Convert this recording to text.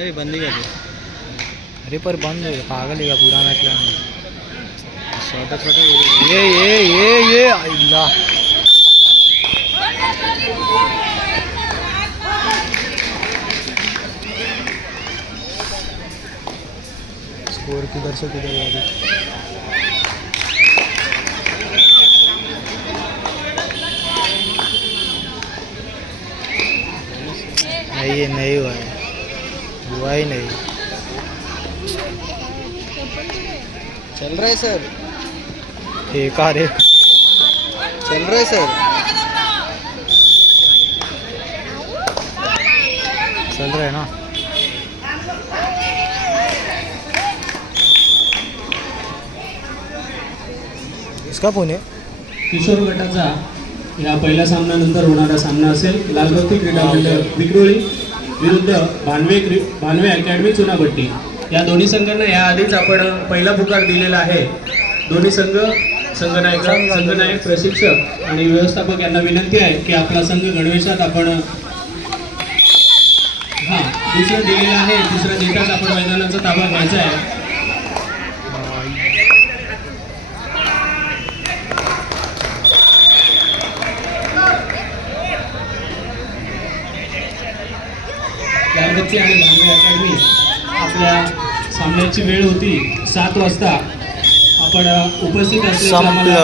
नहीं बंद ही कर दिया। अरे पर बंद हो गया, पागल है क्या पूरा मैच में। छोटा छोटा ये अल्लाह स्कोर किधर से किधर जा नहीं, ये नहीं हुआ ही नहीं। चल रहा है सर, एक आ रे चल रहा है सर, चल रहा है ना। इसका फोन आहे। किशोर गटाचा या पहिल्या सामन्यानंतर होणारा सामना असेल लालबत्ती क्रीडा मंडळ विक्रोळी विरुद्ध भानवे अकॅडमी चुनाभट्टी। या दोन्ही संघांना याआधीच आपण पहिला पुकार दिलेला आहे। दोन्ही संघनायक प्रशिक्षक आणि व्यवस्थापक यांना विनंती आहे की आपला संघ गणवेशात आपण दुसरं दिलेलं आहे, दुसरं देताच आपण मैदानाचा ताबा घ्यायचा आहे। लालबत्ती आणि भानवे अकॅडमी आपल्या सामन्याची वेळ होती 7 वाजता। आपण उपस्थित असल्याचं आम्हाला